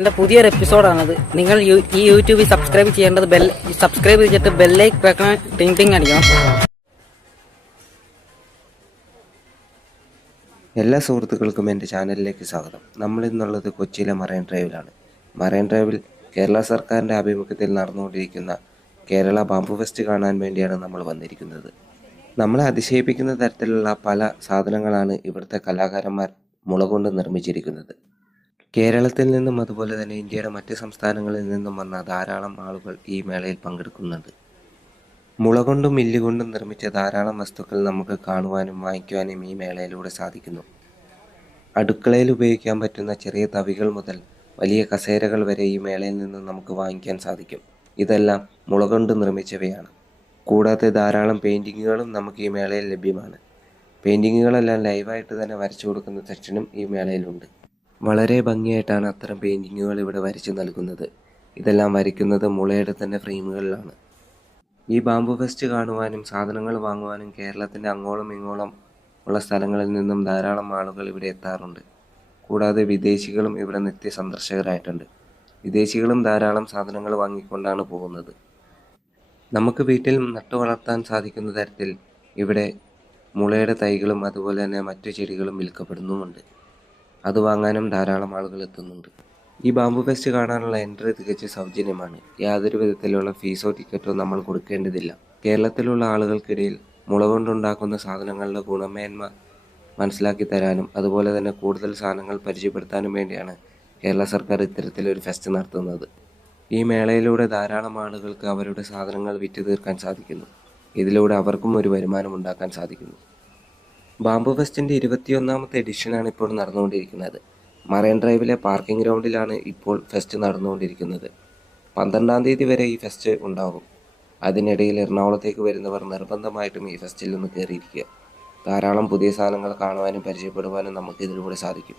എൻ്റെ പുതിയൊരു എപ്പിസോഡാണത്. നിങ്ങൾ ഈ യൂട്യൂബിൽ സബ്സ്ക്രൈബ് ചെയ്യേണ്ടത് സബ്സ്ക്രൈബ് ചെയ്തിട്ട് ബെല്ലൈക്ക് വെക്കണം, ടിങ് ടിങ് അടിക്കണം. എല്ലാ സുഹൃത്തുക്കൾക്കും എൻ്റെ ചാനലിലേക്ക് സ്വാഗതം. നമ്മളിന്നുള്ളത് കൊച്ചിയിലെ മറൈൻ ഡ്രൈവിലാണ്. മറൈൻ ഡ്രൈവിൽ കേരള സർക്കാരിൻ്റെ ആഭിമുഖ്യത്തിൽ നടന്നുകൊണ്ടിരിക്കുന്ന കേരള ബാംബു ഫെസ്റ്റ് കാണാൻ വേണ്ടിയാണ് നമ്മൾ വന്നിരിക്കുന്നത്. നമ്മളെ അതിശയിപ്പിക്കുന്ന തരത്തിലുള്ള പല സാധനങ്ങളാണ് ഇവിടുത്തെ കലാകാരന്മാർ മുള കൊണ്ട് നിർമ്മിച്ചിരിക്കുന്നത്. കേരളത്തിൽ നിന്നും അതുപോലെ തന്നെ ഇന്ത്യയുടെ മറ്റ് സംസ്ഥാനങ്ങളിൽ നിന്നും വന്ന ധാരാളം ആളുകൾ ഈ മേളയിൽ പങ്കെടുക്കുന്നുണ്ട്. മുള കൊണ്ടും മില്ലുകൊണ്ടും നിർമ്മിച്ച ധാരാളം വസ്തുക്കൾ നമുക്ക് കാണുവാനും വാങ്ങിക്കുവാനും ഈ മേളയിലൂടെ സാധിക്കുന്നു. അടുക്കളയിൽ ഉപയോഗിക്കാൻ പറ്റുന്ന ചെറിയ തവികൾ മുതൽ വലിയ കസേരകൾ വരെ ഈ മേളയിൽ നിന്ന് നമുക്ക് വാങ്ങിക്കാൻ സാധിക്കും. ഇതെല്ലാം മുള കൊണ്ട് നിർമ്മിച്ചവയാണ്. കൂടാതെ ധാരാളം പെയിൻറ്റിങ്ങുകളും നമുക്ക് ഈ മേളയിൽ ലഭ്യമാണ്. പെയിൻറ്റിങ്ങുകളെല്ലാം ലൈവായിട്ട് തന്നെ വരച്ചു കൊടുക്കുന്ന സെക്ഷനും ഈ മേളയിലുണ്ട്. വളരെ ഭംഗിയായിട്ടാണ് അത്തരം പെയിൻറ്റിങ്ങുകൾ ഇവിടെ വരച്ചു നൽകുന്നത്. ഇതെല്ലാം വരയ്ക്കുന്നത് മുളയുടെ തന്നെ ഫ്രെയിമുകളിലാണ്. ഈ ബാംബു ഫെസ്റ്റ് കാണുവാനും സാധനങ്ങൾ വാങ്ങുവാനും കേരളത്തിൻ്റെ അങ്ങോളം ഇങ്ങോളം ഉള്ള സ്ഥലങ്ങളിൽ നിന്നും ധാരാളം ആളുകൾ ഇവിടെ എത്താറുണ്ട്. കൂടാതെ വിദേശികളും ഇവിടെ നിത്യ സന്ദർശകരായിട്ടുണ്ട്. വിദേശികളും ധാരാളം സാധനങ്ങൾ വാങ്ങിക്കൊണ്ടാണ് പോകുന്നത്. നമുക്ക് വീട്ടിൽ നട്ടു വളർത്താൻ സാധിക്കുന്ന തരത്തിൽ ഇവിടെ മുളയുടെ തൈകളും അതുപോലെ തന്നെ മറ്റു ചെടികളും വിൽക്കപ്പെടുന്നുമുണ്ട്. അത് വാങ്ങാനും ധാരാളം ആളുകൾ എത്തുന്നുണ്ട്. ഈ ബാംബു ഫെസ്റ്റ് കാണാനുള്ള എൻട്രി തികച്ചും സൗജന്യമാണ്. യാതൊരു വിധത്തിലുള്ള ഫീസോ ടിക്കറ്റോ നമ്മൾ കൊടുക്കേണ്ടതില്ല. കേരളത്തിലുള്ള ആളുകൾക്കിടയിൽ മുള കൊണ്ടുണ്ടാക്കുന്ന സാധനങ്ങളുടെ ഗുണമേന്മ മനസ്സിലാക്കി തരാനും അതുപോലെ തന്നെ കൂടുതൽ സാധനങ്ങൾ പരിചയപ്പെടുത്താനും വേണ്ടിയാണ് കേരള സർക്കാർ ഇത്തരത്തിലൊരു ഫെസ്റ്റ് നടത്തുന്നത്. ഈ മേളയിലൂടെ ധാരാളം ആളുകൾക്ക് അവരുടെ സാധനങ്ങൾ വിറ്റ് തീർക്കാൻ സാധിക്കുന്നു. ഇതിലൂടെ അവർക്കും ഒരു വരുമാനം ഉണ്ടാക്കാൻ സാധിക്കുന്നു. ബാംബു ഫെസ്റ്റിൻ്റെ 21ാമത്തെ എഡിഷനാണ് ഇപ്പോൾ നടന്നുകൊണ്ടിരിക്കുന്നത്. മറൈൻ ഡ്രൈവിലെ പാർക്കിംഗ് ഗ്രൗണ്ടിലാണ് ഇപ്പോൾ ഫെസ്റ്റ് നടന്നുകൊണ്ടിരിക്കുന്നത്. 12-ാം തീയതി വരെ ഈ ഫെസ്റ്റ് ഉണ്ടാകും. അതിനിടയിൽ എറണാകുളത്തേക്ക് വരുന്നവർ നിർബന്ധമായിട്ടും ഈ ഫെസ്റ്റിൽ നിന്ന് കയറിയിരിക്കുക. ധാരാളം പുതിയ സാധനങ്ങൾ കാണുവാനും പരിചയപ്പെടുവാനും നമുക്ക് ഇതിലൂടെ സാധിക്കും.